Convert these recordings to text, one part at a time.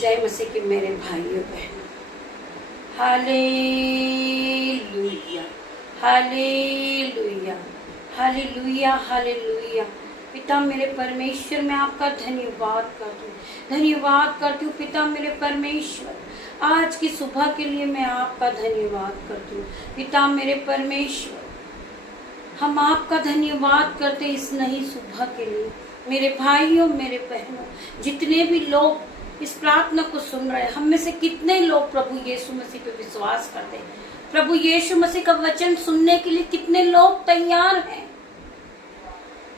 जय मसीह के मेरे भाइयों बहनों, हालेलुया हालेलुया हालेलुया हालेलुया। पिता मेरे परमेश्वर, मैं आपका धन्यवाद करती हूँ पिता मेरे परमेश्वर। आज की सुबह के लिए मैं आपका धन्यवाद करती हूँ पिता मेरे परमेश्वर। हम आपका धन्यवाद करते इस नई सुबह के लिए। मेरे भाइयों मेरे बहनों, जितने भी लोग इस प्रार्थना को सुन रहे हैं, हम में से कितने लोग प्रभु यीशु मसीह पे विश्वास करते हैं? प्रभु यीशु मसीह का वचन सुनने के लिए कितने लोग तैयार हैं?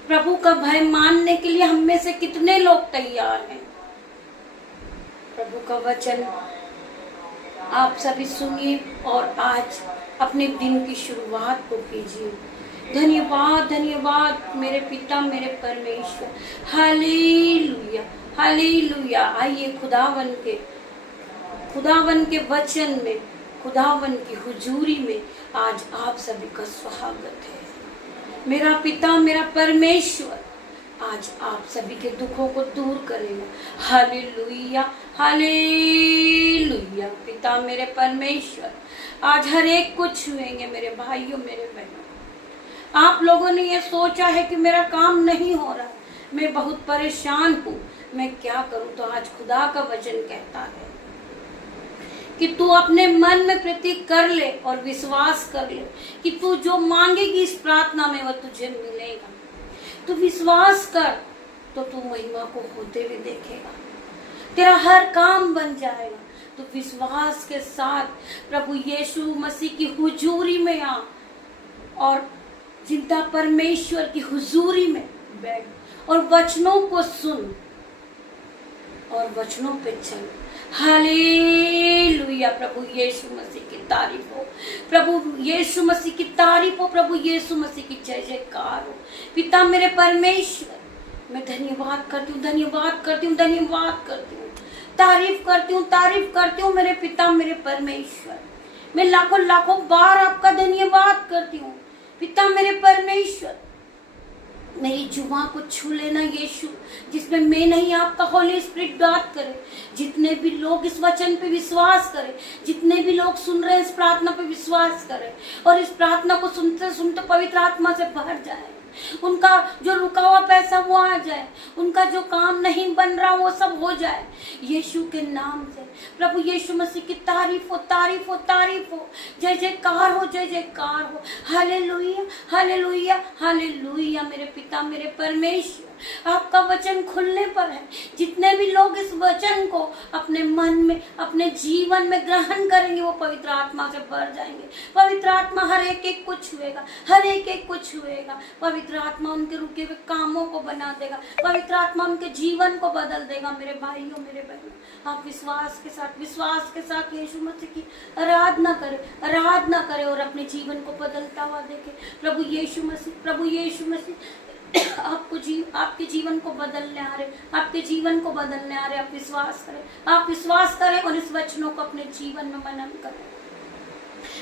प्रभु का भय मानने के लिए हम में से कितने लोग तैयार हैं? प्रभु का वचन आप सभी सुनिए और आज अपने दिन की शुरुआत को कीजिए। धन्यवाद धन्यवाद मेरे पिता मेरे परमेश्वर। Hallelujah hallelujah. आइए खुदावन के वचन में, खुदावन की हुजूरी में आज आप सभी का स्वागत है। मेरा पिता मेरा परमेश्वर आज आप सभी के दुखों को दूर करेगा। Hallelujah hallelujah. पिता मेरे परमेश्वर आज हर एक को छुएंगे। मेरे भाइयों मेरे बहनों, आप लोगों ने ये सोचा है कि मेरा काम नहीं हो रहा, मैं बहुत परेशान हूँ, मैं क्या करूँ? तो आज खुदा का वचन कहता है कि तू अपने मन में प्रतीक कर ले और विश्वास कर ले कि तू जो मांगेगी इस प्रार्थना में वह तुझे मिलेगा। तू विश्वास कर तो तू महिमा को होते हुए देखेगा, तेरा हर काम बन जाएगा। तो विश्वास के साथ प्रभु यीशु मसीह की हुजूरी में आ और जिंदा परमेश्वर की हुजूरी में बैठ और वचनों को सुन और वचनों पे चल। हालेलुया। प्रभु यीशु मसीह की तारीफ हो, प्रभु यीशु मसीह की तारीफ हो, प्रभु यीशु मसीह की जय जयकार हो। पिता मेरे परमेश्वर, मैं धन्यवाद करती हूँ तारीफ करती हूँ मेरे पिता मेरे परमेश्वर। मैं लाखों लाखों बार आपका धन्यवाद करती हूँ पिता मेरे परमेश्वर। मेरी जुबान को छू लेना यीशु, जिसमें मैं नहीं आपका होली स्पिरिट बात करे। जितने भी लोग इस वचन पे विश्वास करें, जितने भी लोग सुन रहे हैं इस प्रार्थना पे विश्वास करें और इस प्रार्थना को सुनते सुनते पवित्र आत्मा से भर जाए। उनका जो रुका हुआ पैसा वो आ जाए, उनका जो काम नहीं बन रहा वो सब हो जाए यीशु के नाम से। प्रभु यीशु मसीह की तारीफ हो जय जयकार हो। Hallelujah hallelujah hallelujah. मेरे पिता मेरे परमेश्वर, आपका वचन खुलने पर है। जितने भी लोग इस वचन को अपने मन में अपने जीवन में ग्रहण करेंगे वो पवित्र आत्मा से भर जाएंगे। पवित्र आत्मा हर एक को छुएगा, पवित्र आत्मा उनके रुके हुए कामों को बना देगा, पवित्र आत्मा उनके जीवन को बदल देगा। मेरे भाइयों मेरे बहनों, आप विश्वास के साथ यीशु मसीह की आराधना करें और अपने जीवन को बदलता हुआ देखें। प्रभु यीशु मसीह आपके जीवन को बदलने आ रहे, आप विश्वास करें और इस वचनों को अपने जीवन में मनन करें,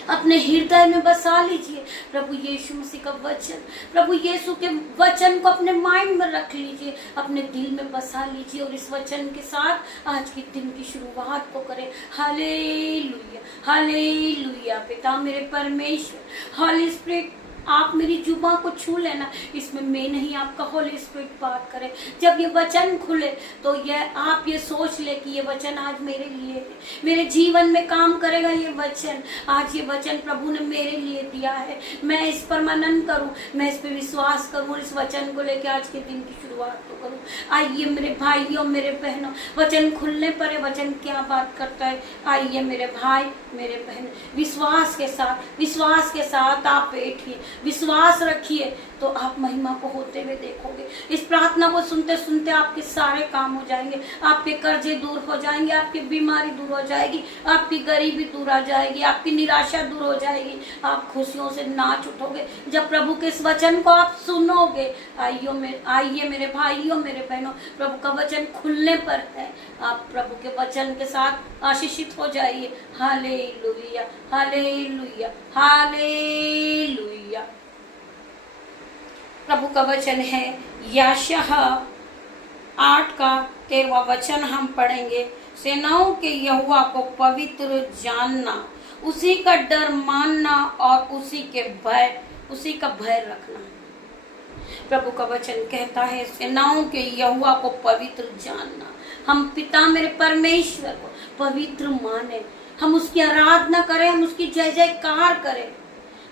अपने हृदय में बसा लीजिए। प्रभु यीशु मसीह का वचन, प्रभु यीशु के वचन को अपने माइंड में रख लीजिए, अपने दिल में बसा लीजिए और इस वचन के साथ आज के दिन की शुरुआत को करें। Hallelujah hallelujah. पिता मेरे परमेश्वर, होली स्पिरिट आप मेरी जुबान को छू लेना, इसमें मैं नहीं आपका होली स्पिरिट बात करे। जब ये वचन खुले तो आप ये सोच ले कि ये वचन आज मेरे लिए है, मेरे जीवन में काम करेगा ये वचन। आज ये वचन प्रभु ने मेरे लिए दिया है, मैं इस पर मनन करूं, मैं इस पर विश्वास करूं और इस वचन को लेकर आज के दिन की शुरुआत को करूं। आइए मेरे भाइयों मेरे बहनों, वचन खुलने पर है, वचन क्या बात करता है। आइए मेरे भाई मेरे बहन, विश्वास के साथ आप बैठिए, विश्वास रखिए तो आप महिमा को होते हुए देखोगे। इस प्रार्थना को सुनते सुनते आपके सारे काम हो जाएंगे, आपके कर्जे दूर हो जाएंगे, आपकी बीमारी दूर हो जाएगी, आपकी गरीबी दूर आ जाएगी, आपकी निराशा दूर हो जाएगी, आप खुशियों से नाच उठोगे जब प्रभु के इस वचन को आप सुनोगे। आइए मेरे भाइयों मेरे बहनों, प्रभु का वचन खुलने पर है, आप प्रभु के वचन के साथ आशीषित हो जाइए। Hallelujah hallelujah hallelujah. प्रभु का वचन है यशायाह 8 का 13वां वचन हम पढ़ेंगे। सेनाओं के यहोवा को पवित्र जानना, उसी का डर मानना और उसी का भय रखना। प्रभु का वचन कहता है सेनाओं के यहोवा को पवित्र जानना। हम पिता मेरे परमेश्वर को पवित्र माने, हम उसकी आराधना करें, हम उसकी जय जयकार करें,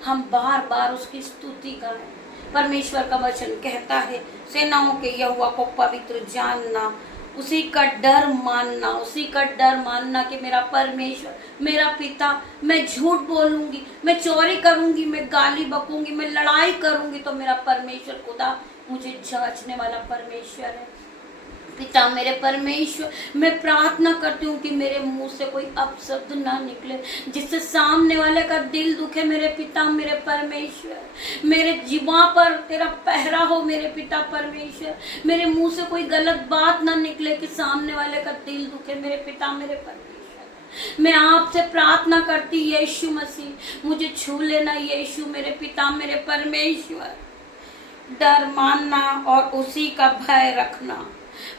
हम बार बार उसकी स्तुति करें। परमेश्वर का वचन कहता है सेनाओं के यहोवा को पवित्र जानना, उसी का डर मानना, उसी का डर मानना कि मेरा परमेश्वर, मेरा पिता, मैं झूठ बोलूंगी, मैं चोरी करूंगी, मैं गाली बकूंगी, मैं लड़ाई करूंगी तो मेरा परमेश्वर खुदा मुझे जांचने वाला परमेश्वर है। पिता मेरे परमेश्वर, मैं प्रार्थना करती हूँ कि मेरे मुंह से कोई अपशब्द ना निकले जिससे सामने वाले का दिल दुखे। मेरे पिता मेरे परमेश्वर, मेरे जीवा पर तेरा पहरा हो मेरे पिता परमेश्वर। मेरे मुंह से कोई गलत बात ना निकले कि सामने वाले का दिल दुखे। मेरे पिता मेरे परमेश्वर, मैं आपसे प्रार्थना करती यीशु मसीह, मुझे छू लेना यीशु मेरे पिता मेरे परमेश्वर। डर मानना और उसी का भय रखना,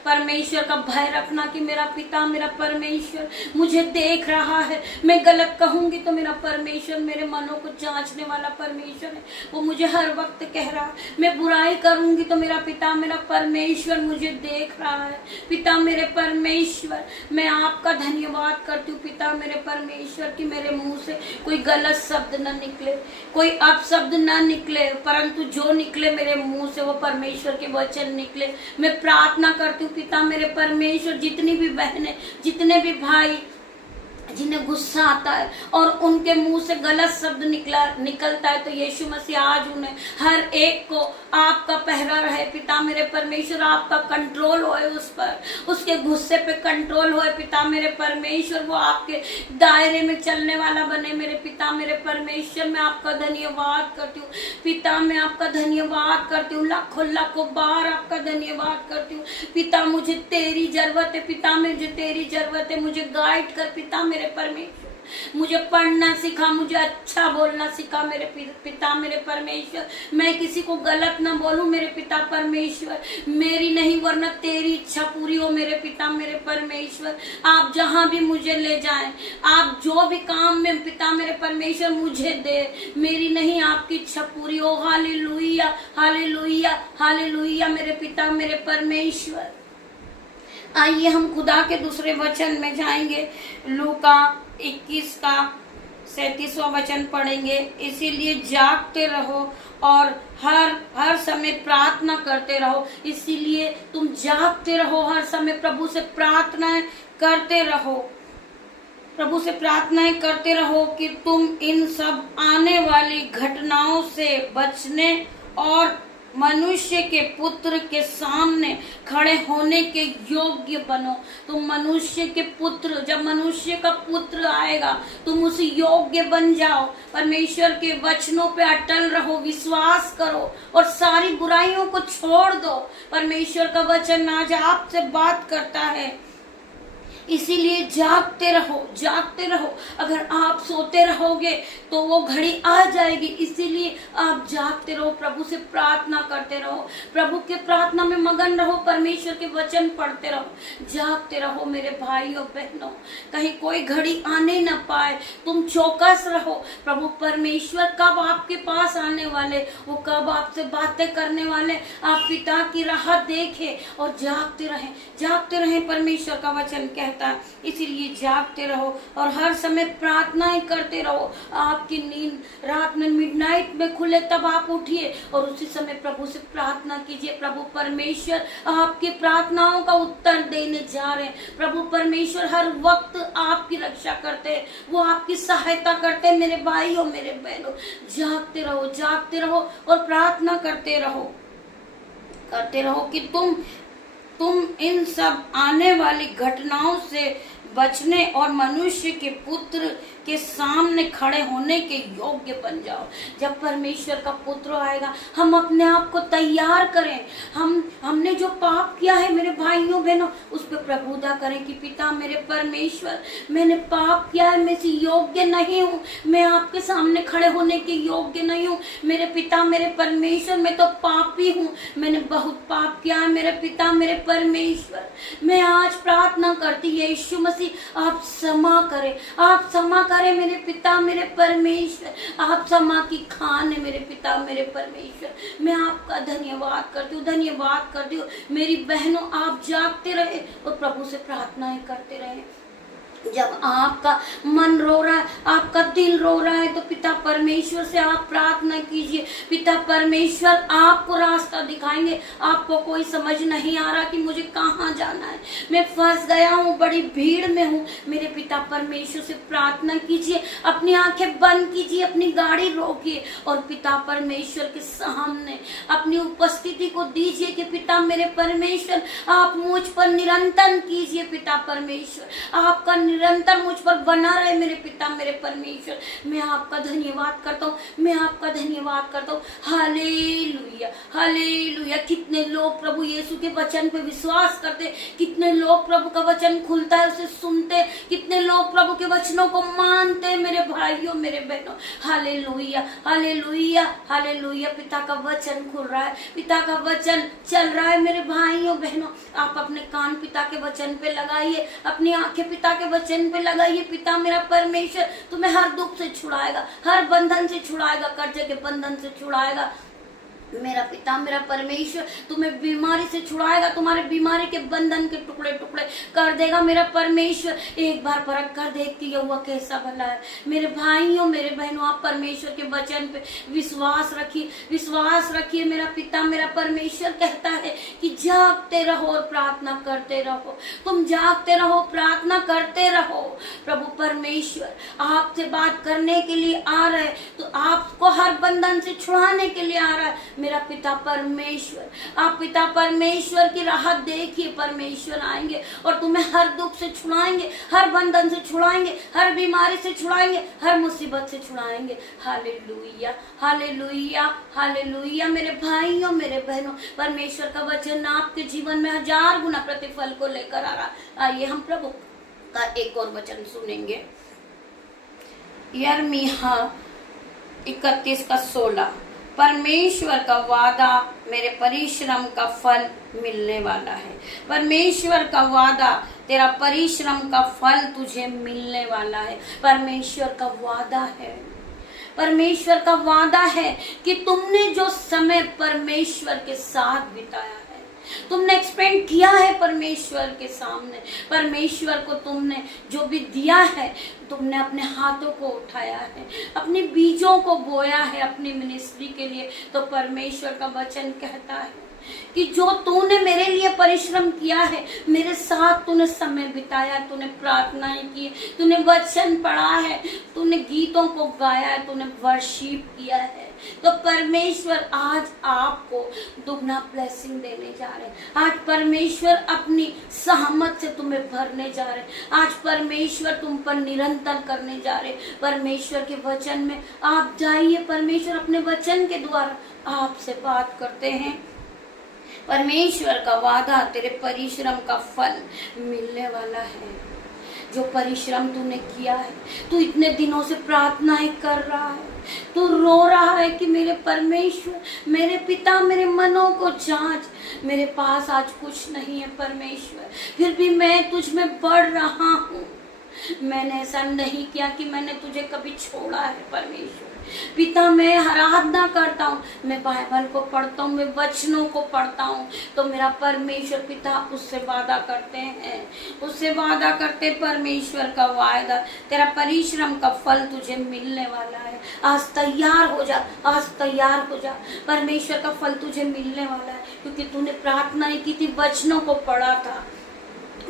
परमेश्वर का भय रखना कि मेरा पिता मेरा परमेश्वर मुझे देख रहा है। मैं गलत कहूंगी तो मेरा परमेश्वर मेरे मनों को जांचने वाला परमेश्वर है, वो मुझे हर वक्त कह रहा है। मैं बुराई करूंगी तो मेरा पिता मेरा परमेश्वर मुझे देख रहा है। पिता मेरे परमेश्वर, मैं आपका धन्यवाद करती हूँ पिता मेरे परमेश्वर कि मेरे मुंह से कोई गलत शब्द न निकले, कोई अपशब्द न निकले, परंतु जो निकले मेरे मुंह से वो परमेश्वर के वचन निकले। मैं प्रार्थना करती हूँ पिता मेरे परमेश्वर, जितनी भी बहनें, जितने भी भाई जिन्हें गुस्सा आता है और उनके मुंह से गलत शब्द निकलता है तो यीशु मसीह आज उन्हें हर एक को आपका पहरा रहे पिता मेरे परमेश्वर। आपका कंट्रोल होए उस पर, उसके गुस्से पे कंट्रोल होए पिता मेरे परमेश्वर। वो आपके दायरे में चलने वाला बने मेरे पिता मेरे परमेश्वर। मैं आपका धन्यवाद करती हूँ पिता, मैं आपका धन्यवाद करती हूँ, लाखों लाखों बार आपका धन्यवाद करती हूँ पिता। मुझे तेरी जरूरत है पिता, मुझे तेरी जरूरत है। मुझे गाइड कर पिता मेरे परमेश्वर, मुझे पढ़ना सिखा, मुझे अच्छा बोलना सिखा मेरे पिता मेरे परमेश्वर। मैं किसी को गलत ना बोलूं मेरे पिता परमेश्वर, मेरी नहीं वरना तेरी इच्छा पूरी हो मेरे पिता मेरे परमेश्वर। आप जहां भी मुझे ले जाएं, आप जो भी काम में पिता मेरे परमेश्वर मुझे दे, मेरी नहीं आपकी इच्छा पूरी हो। हालेलुया हालेलुया हालेलुया मेरे पिता मेरे परमेश्वर। आइए हम खुदा के दूसरे वचन में जाएंगे, लूका 21 का 37वां वचन पढ़ेंगे। इसीलिए जागते रहो और हर समय प्रार्थना करते रहो। इसीलिए तुम जागते रहो, हर समय प्रभु से प्रार्थनाएं करते रहो, प्रभु से प्रार्थनाएं करते रहो कि तुम इन सब आने वाली घटनाओं से बचने और मनुष्य के पुत्र के सामने खड़े होने के योग्य बनो। तुम मनुष्य के पुत्र, जब मनुष्य का पुत्र आएगा तुम उस योग्य बन जाओ। परमेश्वर के वचनों पे अटल रहो, विश्वास करो और सारी बुराइयों को छोड़ दो। परमेश्वर का वचन आज आपसे बात करता है, इसीलिए जागते रहो, जागते रहो। अगर आप सोते रहोगे तो वो घड़ी आ जाएगी, इसीलिए आप जागते रहो, प्रभु से प्रार्थना करते रहो, प्रभु के प्रार्थना में मगन रहो, परमेश्वर के वचन पढ़ते रहो, जागते रहो मेरे भाइयों बहनों। कहीं कोई घड़ी आने न पाए, तुम चौकस रहो। प्रभु परमेश्वर कब आपके पास आने वाले, वो कब आपसे बातें करने वाले, आप पिता की राह देखें और जागते रहें, जागते रहें। परमेश्वर का वचन कहता, इसीलिए जागते रहो और हर समय प्रार्थनाएं करते रहो। आपकी नींद रात में मिडनाइट में खुले तब आप उठिए और उसी समय प्रभु से प्रार्थना कीजिए। प्रभु परमेश्वर आपकी प्रार्थनाओं का उत्तर देने जा रहे हैं। प्रभु परमेश्वर हर वक्त आपकी रक्षा करते हैं, वो आपकी सहायता करते हैं। मेरे भाइयों मेरे बहनों, जागते रहो, जागते रहो और प्रार्थना करते रहो कि तुम इन सब आने वाली घटनाओं से बचने और मनुष्य के पुत्र के सामने खड़े होने के योग्य बन जाओ। जब परमेश्वर का पुत्र आएगा, हम अपने आप को तैयार करें। हमने जो पाप किया है मेरे भाइयों बहनों, उस पर प्रभुता करें कि पिता मेरे परमेश्वर, मैंने पाप किया है, मैं इसी योग्य नहीं हूँ, मैं आपके सामने खड़े होने के योग्य नहीं हूँ। मेरे पिता मेरे परमेश्वर, मैं तो पापी हूँ, मैंने बहुत पाप किया है। मेरे पिता मेरे परमेश्वर, मैं आज प्रार्थना करती है यीशु मसीह आप क्षमा करें, आप क्षमा करें मेरे पिता मेरे परमेश्वर, आप क्षमा की खान है मेरे पिता मेरे परमेश्वर। मैं आपका धन्यवाद करती हूँ, धन्यवाद करती हूँ। मेरी बहनों आप जागते रहे और प्रभु से प्रार्थनाएं करते रहे। जब आपका मन रो रहा है, आपका दिल रो रहा है, तो पिता परमेश्वर से आप प्रार्थना कीजिए। पिता परमेश्वर आपको रास्ता दिखाएंगे। आपको कोई समझ नहीं आ रहा कि मुझे कहाँ जाना है, मैं फंस गया हूँ, बड़ी भीड़ में हूँ, मेरे पिता परमेश्वर से प्रार्थना कीजिए। अपनी आंखें बंद कीजिए, अपनी गाड़ी रोकिए और पिता परमेश्वर के सामने अपनी उपस्थिति को दीजिए कि पिता मेरे परमेश्वर आप मुझ पर निरंतर कीजिए। पिता परमेश्वर आपका निरंतर मुझ पर बना रहे मेरे पिता मेरे परमेश्वर। मैं आपका धन्यवाद करता हूँ, मैं आपका धन्यवाद करता हूँ। Hallelujah hallelujah. कितने लोग प्रभु यीशु के वचन पे विश्वास करते, कितने लोग प्रभु का वचन खुलता है उसे सुनते, कितने लोग प्रभु के वचनों को मानते मेरे भाइयों मेरे बहनों। Hallelujah hallelujah hallelujah. पिता का वचन खुल रहा है, पिता का वचन चल रहा है मेरे भाइयों बहनों। आप अपने कान पिता के वचन पे लगाइए, अपनी आंखें पिता के वचन पे लगाइए। पिता मेरा परमेश्वर तुम्हें हर दुख से छुड़ाएगा, हर बंधन से छुड़ाएगा, कर्जे के बंधन से छुड़ाएगा। मेरा पिता मेरा परमेश्वर तुम्हें बीमारी से छुड़ाएगा, तुम्हारे बीमारी के बंधन के टुकड़े टुकड़े कर देगा मेरा परमेश्वर। एक बार परख कर देखती यहोवा कैसा भला है। मेरे भाइयों मेरे बहनों आप परमेश्वर के वचन पे विश्वास रखिए, विश्वास रखिए। मेरा पिता मेरा परमेश्वर कहता है कि जागते रहो और प्रार्थना करते रहो। तुम जागते रहो, प्रार्थना करते रहो। प्रभु परमेश्वर आपसे बात करने के लिए आ रहा है, तो आपको हर बंधन से छुड़ाने के लिए आ रहा है मेरा पिता परमेश्वर। आप पिता परमेश्वर की राहत देखिए, परमेश्वर आएंगे और तुम्हें हर दुख से छुड़ाएंगे, हर बंधन से छुड़ाएंगे, हर बीमारी से छुड़ाएंगे, हर मुसीबत से छुड़ाएंगे। Hallelujah hallelujah hallelujah. मेरे भाइयों मेरे बहनों परमेश्वर का वचन आपके जीवन में 1000 गुना प्रतिफल को लेकर आ रहा। आइए हम प्रभु का एक और वचन सुनेंगे। यिर्मयाह 31:16। परमेश्वर का वादा मेरे परिश्रम का फल मिलने वाला है। परमेश्वर का वादा तेरा परिश्रम का फल तुझे मिलने वाला है। परमेश्वर का वादा है, परमेश्वर का वादा है कि तुमने जो समय परमेश्वर के साथ बिताया है, तुमने एक्सपेंड किया है परमेश्वर के सामने, परमेश्वर को तुमने जो भी दिया है, तुमने अपने हाथों को उठाया है, अपने बीजों को बोया है अपनी मिनिस्ट्री के लिए, तो परमेश्वर का वचन कहता है कि जो तूने मेरे लिए परिश्रम किया है, मेरे साथ तूने समय बिताया, तूने प्रार्थनाएं की, तूने वचन पढ़ा है, तूने गीतों को गाया है, तूने वर्शिप किया है, तो परमेश्वर आज आपको दुगना ब्लेसिंग देने जा रहे हैं। आज परमेश्वर अपनी सहमत से तुम्हें भरने जा रहे हैं। आज परमेश्वर तुम पर निरंतर करने जा रहे हैं। परमेश्वर के वचन में आप जाइए, परमेश्वर अपने वचन के द्वारा आपसे बात करते हैं। परमेश्वर का वादा तेरे परिश्रम का फल मिलने वाला है। जो परिश्रम तूने किया है, तू इतने दिनों से प्रार्थनाएं कर रहा है, तू रो रहा है कि मेरे परमेश्वर मेरे पिता मेरे मनों को जांच, मेरे पास आज कुछ नहीं है परमेश्वर, फिर भी मैं तुझ में बढ़ रहा हूँ। मैंने ऐसा नहीं किया कि मैंने तुझे कभी छोड़ा है परमेश्वर। पिता मैं आराधना करता हूँ, मैं बाइबल को पढ़ता हूँ, मैं वचनों को पढ़ता हूँ, तो मेरा परमेश्वर पिता उससे वादा करते हैं, उससे वादा करते। परमेश्वर का वायदा तेरा परिश्रम का फल तुझे मिलने वाला है। आज तैयार हो जा, आज तैयार हो जा, परमेश्वर का फल तुझे मिलने वाला है, क्योंकि तूने प्रार्थनाएं की थी, वचनों को पढ़ा था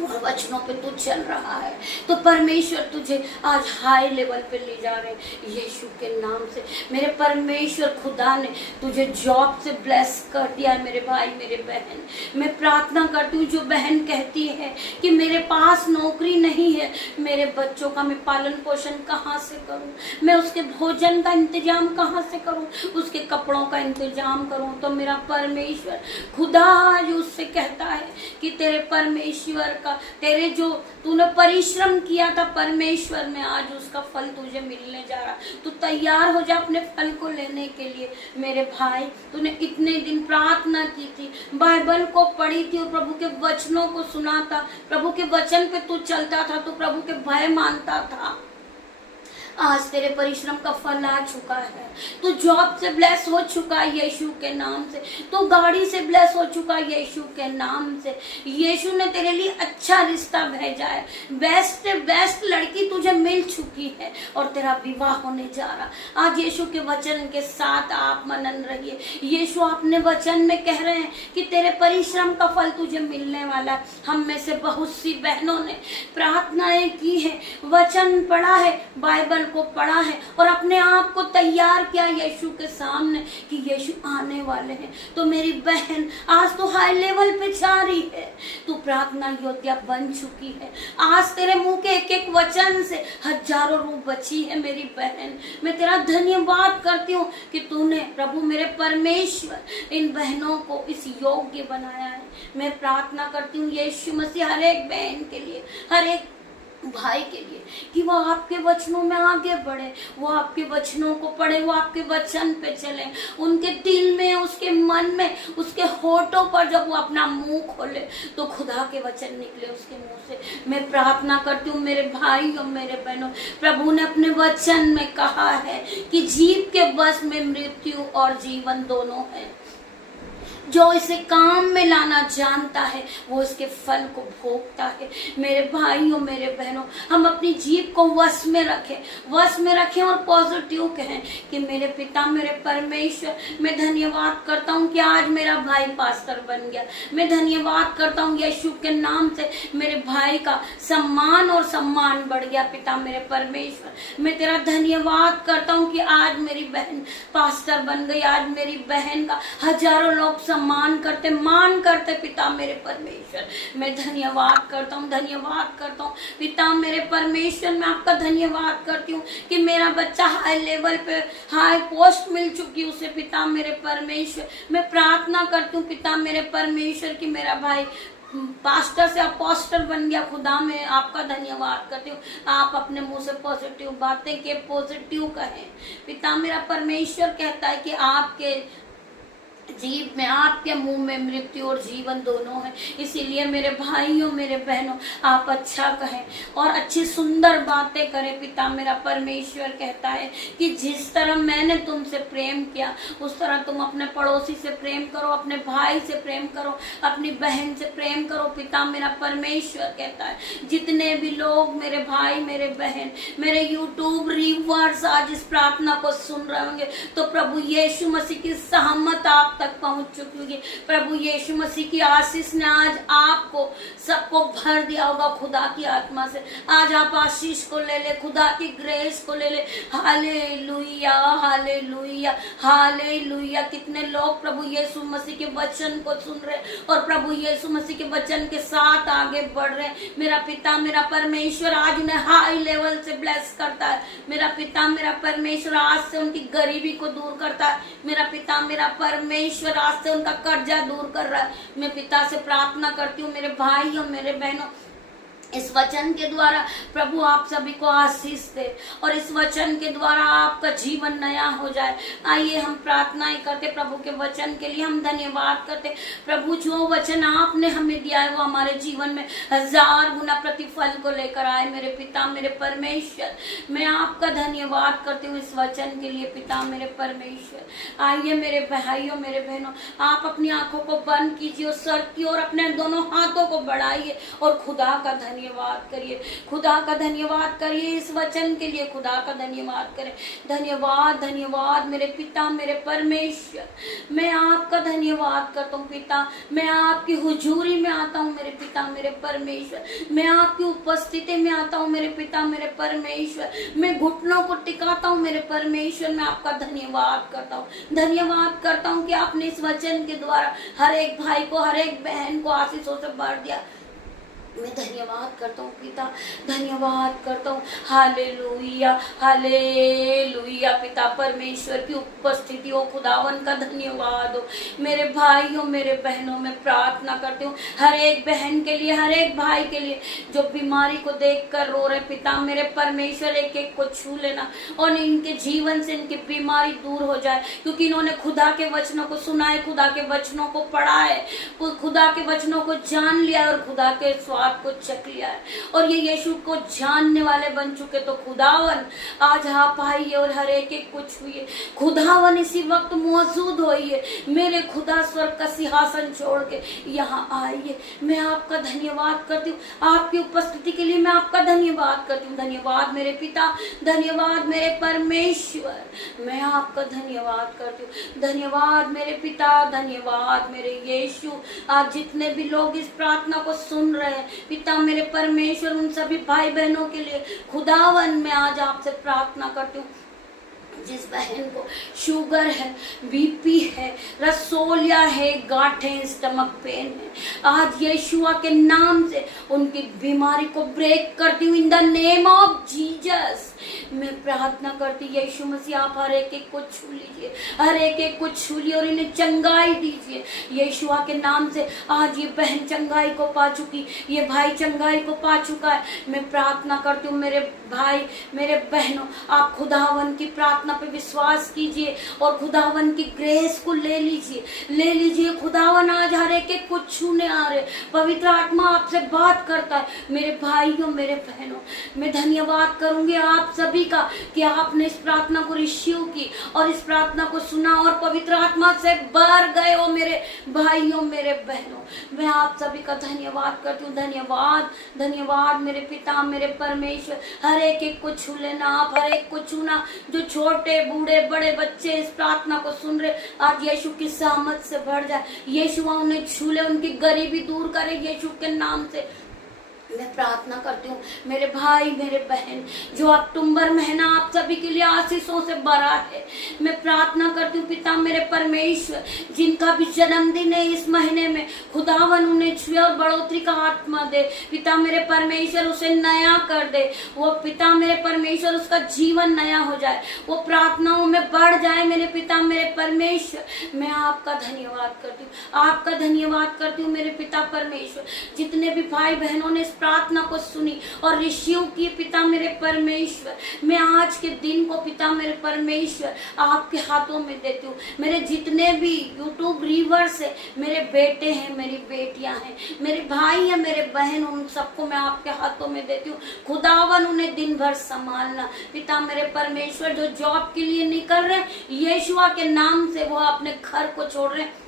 और वचनों पे तू चल रहा है, तो परमेश्वर तुझे आज हाई लेवल पे ले जा रहे हैं यीशु के नाम से। मेरे परमेश्वर खुदा ने तुझे जॉब से ब्लेस कर दिया है मेरे भाई मेरे बहन। मैं प्रार्थना करती हूँ, जो बहन कहती है कि मेरे पास नौकरी नहीं है, मेरे बच्चों का मैं पालन पोषण कहाँ से करूँ, मैं उसके भोजन का इंतजाम कहाँ से करूँ, उसके कपड़ों का इंतजाम करूँ, तो मेरा परमेश्वर खुदा आज उससे कहता है कि तेरे परमेश्वर का तेरे जो तूने परिश्रम किया था परमेश्वर में, आज उसका फल तुझे मिलने जा रहा। तू तैयार हो जा अपने फल को लेने के लिए। मेरे भाई, तूने इतने दिन प्रार्थना की थी, बाइबल को पढ़ी थी और प्रभु के वचनों को सुना था, प्रभु के वचन पे तू चलता था, तू प्रभु के भय मानता था। आज तेरे परिश्रम का फल आ चुका है। तू जॉब से ब्लेस हो चुका है यीशु के नाम से। तू गाड़ी से ब्लेस हो चुका है यीशु के नाम से। यीशु ने तेरे लिए अच्छा रिश्ता भेजा है। बेस्ट लड़की तुझे मिल चुकी है और तेरा विवाह होने जा रहा। आज यीशु के वचन के साथ आप मनन रहिए। यीशु अपने वचन में कह रहे हैं कि तेरे परिश्रम का फल तुझे मिलने वाला है। हम में से बहुत सी बहनों ने प्रार्थनाएं की है, वचन पढ़ा है, बाइबल को पढ़ा है और अपने आप को तैयार किया यीशु के सामने कि यीशु आने वाले हैं। तो मेरी बहन, आज तो हाई लेवल पे जा रही है, तू प्रार्थना योद्धा बन चुकी है। आज तेरे मुंह के एक एक वचन से हजारों रूह बची है। मेरी बहन, मैं तेरा धन्यवाद करती हूँ कि तूने प्रभु मेरे परमेश्वर इन बहनों को इस योग्य बनाया है। मैं प्रार्थना करती हूँ यीशु मसीह हर एक बहन के लिए, हर एक भाई के लिए, कि वो आपके वचनों में आगे बढ़े, वो आपके वचनों को पढ़े, वो आपके वचन पे चले। उनके दिल में, उसके मन में, उसके होठों पर जब वो अपना मुंह खोले तो खुदा के वचन निकले उसके मुंह से। मैं प्रार्थना करती हूँ मेरे भाई और मेरे बहनों, प्रभु ने अपने वचन में कहा है कि जीव के बस में मृत्यु और जीवन दोनों है। जो इसे काम में लाना जानता है वो इसके फल को भोगता है। मेरे भाइयों, मेरे बहनों, हम अपनी जीभ को वश में रखें और पॉजिटिव कहें कि मेरे पिता, मेरे परमेश्वर, मैं धन्यवाद करता हूँ कि आज मेरा भाई पास्टर बन गया। मैं धन्यवाद करता हूँ यीशु के नाम से मेरे भाई का सम्मान और सम्मान बढ़ गया। पिता मेरे परमेश्वर, मैं तेरा धन्यवाद करता हूँ कि आज मेरी बहन पास्टर बन गई। आज मेरी बहन का हजारों लोग मान करते पिता मेरे परमेश्वर, मैं धन्यवाद करता हूँ पिता मेरे परमेश्वर। मैं आपका धन्यवाद करती हूँ कि मेरा बच्चा हाई लेवल पे हाई पोस्ट मिल चुकी उसे। पिता मेरे परमेश्वर, मैं प्रार्थना करती हूँ पिता मेरे परमेश्वर कि मेरा भाई पास्टर से अपोस्टल बन गया। खुदा मैं आपका धन्यवाद करती हूँ। आप अपने मुंह से पॉजिटिव बातें के पॉजिटिव कहें। पिता मेरा परमेश्वर कहता है कि आपके जीव में, आपके मुंह में मृत्यु और जीवन दोनों है। इसीलिए मेरे भाइयों, मेरे बहनों, आप अच्छा कहें और अच्छी सुंदर बातें करें। पिता मेरा परमेश्वर कहता है कि जिस तरह मैंने तुमसे प्रेम किया उस तरह तुम अपने पड़ोसी से प्रेम करो, अपने भाई से प्रेम करो, अपनी बहन से प्रेम करो। पिता मेरा परमेश्वर कहता है जितने भी लोग, मेरे भाई, मेरे बहन, मेरे यूट्यूब रिव्यूअर्स आज इस प्रार्थना को सुन रहे होंगे तो प्रभु यीशु मसीह की सहमत आप तक पहुंच चुकी होगी। प्रभु यीशु मसीह की आशीष ने आज आपको सबको भर दिया होगा खुदा की आत्मा से। आज आप आशीष को ले ले, खुदा की ग्रेस को ले ले। Hallelujah, hallelujah, hallelujah. कितने लोग प्रभु यीशु मसीह के वचन को सुन रहे और प्रभु यीशु मसीह के वचन के साथ आगे बढ़ रहे। मेरा पिता, मेरा परमेश्वर आज उन्हें हाई लेवल से ब्लेस करता है। मेरा पिता, मेरा परमेश्वर आज से उनकी गरीबी को दूर करता है। मेरा पिता, मेरा परमेश्वर आज से उनका कर्जा दूर कर रहा है। मैं पिता से प्रार्थना करती हूँ मेरे भाइयों, मेरे बहनों, इस वचन के द्वारा प्रभु आप सभी को आशीष दे और इस वचन के द्वारा आपका जीवन नया हो जाए। आइए हम प्रार्थनाएं करते प्रभु के वचन के लिए। हम धन्यवाद करते प्रभु, जो वचन आपने हमें दिया है वो हमारे जीवन में 1000 गुना प्रतिफल को लेकर आए। मेरे पिता, मेरे परमेश्वर, मैं आपका धन्यवाद करती हूँ इस वचन के लिए। पिता मेरे परमेश्वर, आइए मेरे भाइयों, मेरे बहनों, आप अपनी आंखों को बंद कीजिए और सर की ओर अपने दोनों हाथों को बढ़ाइए और खुदा का धन्यवाद करिए। खुदा का धन्यवाद करिए इस वचन के लिए। खुदा का धन्यवाद करें। धन्यवाद, धन्यवाद मेरे पिता, मेरे परमेश्वर, मैं आपका धन्यवाद करता हूँ। पिता, मैं आपकी हुजूरी में आता हूँ मेरे पिता, मेरे परमेश्वर। मैं आपकी उपस्थिति में आता हूँ मेरे पिता, मेरे परमेश्वर। मैं घुटनों को टिकाता हूँ मेरे परमेश्वर। मैं आपका धन्यवाद करता हूँ, धन्यवाद करता हूँ कि आपने इस वचन के द्वारा हर एक भाई को, हर एक बहन को आशीषों से भर दिया। मैं धन्यवाद करता हूँ पिता, धन्यवाद करता हूँ। Hallelujah, hallelujah. पिता परमेश्वर की उपस्थिति हो, खुदावन का धन्यवाद हो। मेरे भाइयों मेरे बहनों में प्रार्थना करती हूँ, हर एक बहन के लिए, हर एक भाई के लिए जो बीमारी को देखकर रो रहे, पिता मेरे परमेश्वर एक एक को छू लेना और इनके जीवन से इनकी बीमारी दूर हो जाए, क्योंकि इन्होंने खुदा के वचनों को सुना है, खुदा के वचनों को पढ़ा है, खुदा के वचनों को जान लिया और खुदा के स्वाद को चख लिया है और ये यीशु को जानने वाले बन चुके। तो खुदावन आज आप आइए और हर एक एक को छुइए। खुदावन इसी वक्त मौजूद होइए। मेरे खुदा स्वर्ग का सिंहासन छोड़ के यहाँ आइए। मैं आपका धन्यवाद करती हूँ, आपकी उपस्थिति के लिए मैं आपका धन्यवाद करती हूँ। धन्यवाद मेरे पिता, धन्यवाद मेरे परमेश्वर, मैं आपका धन्यवाद करती हूँ। धन्यवाद मेरे पिता, धन्यवाद मेरे यीशु। आज जितने भी लोग इस प्रार्थना को सुन रहे हैं पिता मेरे परमेश्वर, उन सभी भाई बहनों के लिए खुदावन मैं आज आपसे प्रार्थना करती हूँ। जिस बहन को शुगर है, बीपी है, रसोलिया है, गांठें, स्टमक पेन है, आज यीशुआ के नाम से उनकी बीमारी को ब्रेक करती हूँ इन द नेम ऑफ जीसस। मैं प्रार्थना करती यीशु मसीह आप हर एक एक को छू लीजिए, हर एक एक को छू लीजिए और इन्हें चंगाई दीजिए यीशुआ के नाम से। आज ये बहन चंगाई को पा चुकी, ये भाई चंगाई को पा चुका है। मैं प्रार्थना करती हूँ मेरे भाई मेरे बहनों, आप खुदावन की प्रार्थना पे विश्वास कीजिए और खुदावन की ग्रेस को ले लीजिए, ले लीजिए। खुदावन आज हर एक एक को छूने आ रहे, पवित्र आत्मा आपसे बात करता है। मेरे भाइयों मेरे बहनों, मैं धन्यवाद करूंगी आप सभी का कि आपने इस प्रार्थना को रिसीव की और इस प्रार्थना को सुना और पवित्र आत्मा से भर गए हो। मेरे भाइयों मेरे बहनों, मैं आप सभी का धन्यवाद करती हूँ। धन्यवाद, धन्यवाद मेरे पिता मेरे परमेश्वर। हर एक एक को छू लेना, आप हर एक को छूना। जो छोटे बूढ़े बड़े बच्चे इस प्रार्थना को सुन रहे, आज यीशु की सहमत से भर जाए। यीशु उन्हें छू ले, उनकी गरीबी दूर करे यीशु के नाम से। मैं प्रार्थना करती हूँ मेरे भाई मेरे बहन, जो अक्टूबर महीना आप सभी के लिए आशीषों से भरा है। मैं प्रार्थना करती हूँ पिता मेरे परमेश्वर, जिनका भी जन्मदिन है इस महीने में, खुदावन उन्हें छुए और बढ़ोतरी का आत्मा दे। पिता मेरे परमेश्वर उसे नया कर दे, वो पिता मेरे परमेश्वर उसका जीवन नया हो जाए, वो प्रार्थनाओं में बढ़ जाए। मेरे पिता मेरे परमेश्वर, मैं आपका धन्यवाद करती हूँ, आपका धन्यवाद करती हूँ मेरे पिता परमेश्वर। जितने भी भाई बहनों ने प्रार्थना को सुनी और रिसीव की पिता मेरे परमेश्वर, मैं आज के दिन को पिता मेरे परमेश्वर आपके हाथों में देती हूँ। मेरे जितने भी यूट्यूब व्यूअर्स है, मेरे बेटे हैं, मेरी बेटियां हैं, मेरे भाई हैं, मेरे बहन, उन सबको मैं आपके हाथों में देती हूँ। खुदावन उन्हें दिन भर संभालना पिता मेरे परमेश्वर। जो जॉब के लिए निकल रहे हैं यीशुआ के नाम से, वो अपने घर को छोड़ रहे हैं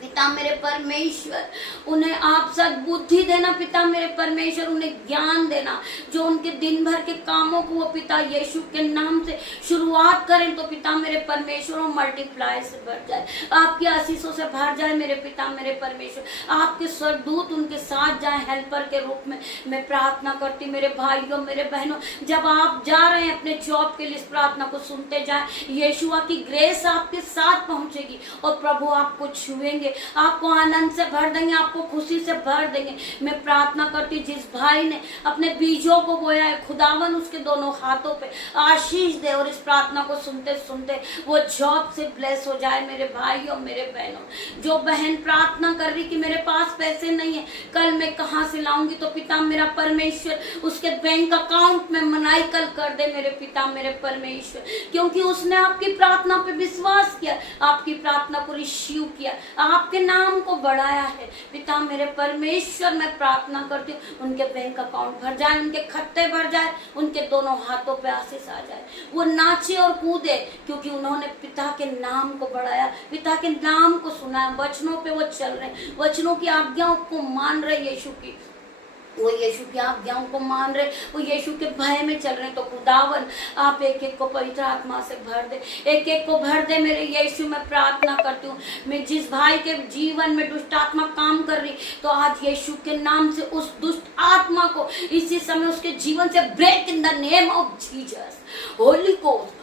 पिता मेरे परमेश्वर, उन्हें आप सद्बुद्धि देना पिता मेरे परमेश्वर, उन्हें ज्ञान देना। जो उनके दिन भर के कामों को वो पिता यीशु के नाम से शुरुआत करें तो पिता मेरे परमेश्वर वो मल्टीप्लाई से भर जाए, आपकी आशीषों से भर जाए मेरे पिता मेरे परमेश्वर। आपके स्वर्गदूत उनके साथ जाए हेल्पर के रूप में। मैं प्रार्थना करती मेरे भाइयों मेरे बहनों, जब आप जा रहे हैं अपने जॉब के लिए, इस प्रार्थना को सुनते जाए। यीशुआ की ग्रेस आपके साथ पहुंचेगी और प्रभु आपको छुएंगे, आपको आनंद से भर देंगे, आपको खुशी से भर देंगे। मैं प्रार्थना करती जिस भाई ने अपने बीजों को बोया है, खुदावन उसके दोनों हाथों पे आशीष दे और इस प्रार्थना को सुनते सुनते वो जॉब से ब्लेस हो जाए। मेरे भाइयों मेरे बहनों, जो बहन प्रार्थना कर रही कि मेरे पास पैसे नहीं है, कल मैं कहाँ से लाऊंगी, तो पिता मेरा परमेश्वर उसके बैंक अकाउंट में मनाइकल कर दे मेरे पिता मेरे परमेश्वर, क्योंकि उसने आपकी प्रार्थना पे विश्वास किया, आपकी प्रार्थना को रिसीव किया, आपके नाम को बढ़ाया है। पिता मेरे परमेश्वर, मैं प्रार्थना करती हूँ उनके बैंक अकाउंट भर जाए, उनके खत्ते भर जाए, उनके दोनों हाथों पे आशीष आ जाए। वो नाचे और कूदे क्योंकि उन्होंने पिता के नाम को बढ़ाया, पिता के नाम को सुना, वचनों पे वो चल रहे, वचनों की आज्ञाओं को मान रहे, यीशु की वो यीशु की आज्ञाओं को मान रहे, वो यीशु के भय में चल रहे। तो खुदावन आप एक एक को पवित्र आत्मा से भर दे, एक एक को भर दे मेरे यीशु। मैं प्रार्थना करती हूँ मैं जिस भाई के जीवन में दुष्ट आत्मा काम कर रही, तो आज यीशु के नाम से उस दुष्ट आत्मा को इसी समय उसके जीवन से break in the name of Jesus.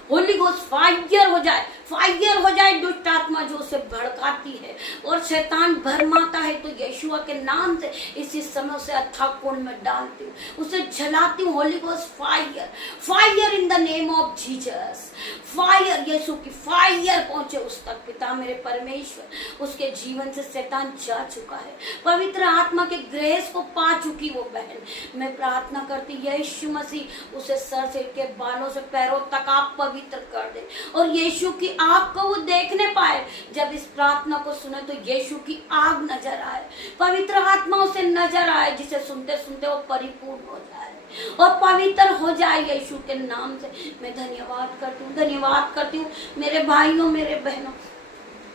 Holy ghost fire हो जाए, फायर हो जाए दुष्ट आत्मा जो उसे भड़काती है और शैतान भरमाता है। तो यीशुआ के नाम से इसी समय उसे अथाह कुंड में डालती हूँ, उसे जलाती हूँ। Holy ghost fire, fire in the name of Jesus. Fire, यीशु की फायर पहुंचे उस तक। पिता मेरे परमेश्वर, उसके जीवन से शैतान जा चुका है, पवित्र आत्मा के ग्रेस को पा चुकी वो बहन। मैं प्रार्थना करती यीशु मसीह उसे सर से के बालों से पैरों तक आप पवित्र कर दे और यीशु की आग को वो देखने पाए। जब इस प्रार्थना को सुने तो यीशु की आग नजर आए, पवित्र आत्मा उसे नजर आए, जिसे सुनते सुनते वो परिपूर्ण हो जाए और पवित्र हो जाए यीशु के नाम से। मैं धन्यवाद करती हूँ, धन्यवाद करती हूँ मेरे भाइयों मेरे बहनों,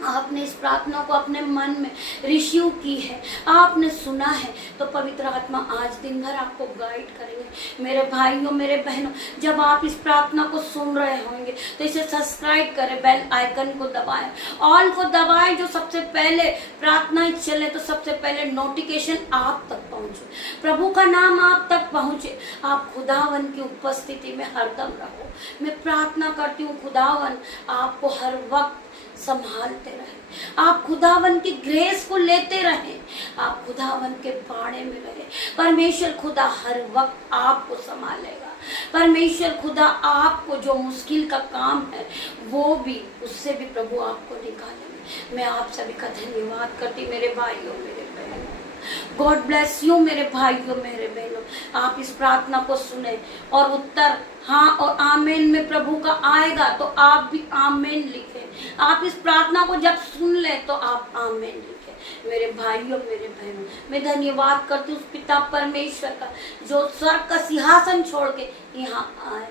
आपने इस प्रार्थना को अपने मन में रिसीव की है, आपने सुना है, तो पवित्र आत्मा आज दिन भर आपको गाइड करेंगे। मेरे भाइयों मेरे बहनों, जब आप इस प्रार्थना को सुन रहे होंगे तो इसे सब्सक्राइब करें, बेल आइकन को दबाएं, ऑल को दबाएं, जो सबसे पहले प्रार्थनाएं चले तो सबसे पहले नोटिफिकेशन आप तक पहुंचे, प्रभु का नाम आप तक पहुंचे। आप खुदावन की उपस्थिति में हरदम रहो। मैं प्रार्थना करती हूँ खुदावन आपको हर वक्त संभालते रहे, आप खुदावन की ग्रेस को लेते रहे, आप खुदावन के बाड़े में रहे। परमेश्वर खुदा हर वक्त आपको संभालेगा। परमेश्वर खुदा आपको जो मुश्किल का काम है वो भी, उससे भी प्रभु आपको निकालेंगे। मैं आप सभी का धन्यवाद करती मेरे भाइयों मेरे बहनों। गॉड ब्लेस यू मेरे भाइयों मेरे बहनों। आप इस प्रार्थना को सुने और उत्तर हाँ और आमीन में प्रभु का आएगा तो आप भी आमीन लिखें। आप इस प्रार्थना को जब सुन ले तो आप आमीन लिखें। मेरे भाइयों मेरे बहनों, मैं धन्यवाद करती हूँ उस पिता परमेश्वर का जो स्वर्ग का सिंहासन छोड़ के यहाँ आए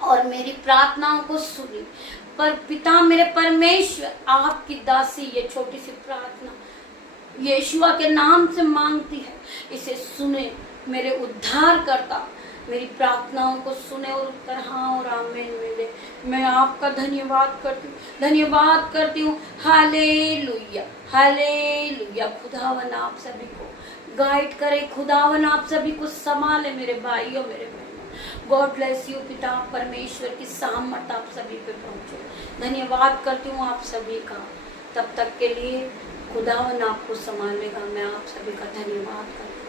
और मेरी प्रार्थनाओं को सुनी। पर पिता मेरे परमेश्वर, आपकी दासी ये छोटी सी प्रार्थना यीशुआ के नाम से मांगती है, इसे सुने मेरे उद्धार करता, मेरी प्रार्थनाओं को सुने और उत्तर हाँ और आमीन मिले। मैं आपका धन्यवाद करती हूँ, धन्यवाद करती हूँ। Hallelujah hallelujah. खुदावन आप सभी को गाइड करे, खुदावन आप सभी को संभाले मेरे भाइयों मेरे बहनों। God bless you. पिता परमेश्वर की सामर्थ आप सभी पे पहुंचे। धन्यवाद करती हूँ आप सभी का। तब तक के लिए खुदावन आपको संभालेगा। मैं आप सभी का धन्यवाद करती हूँ।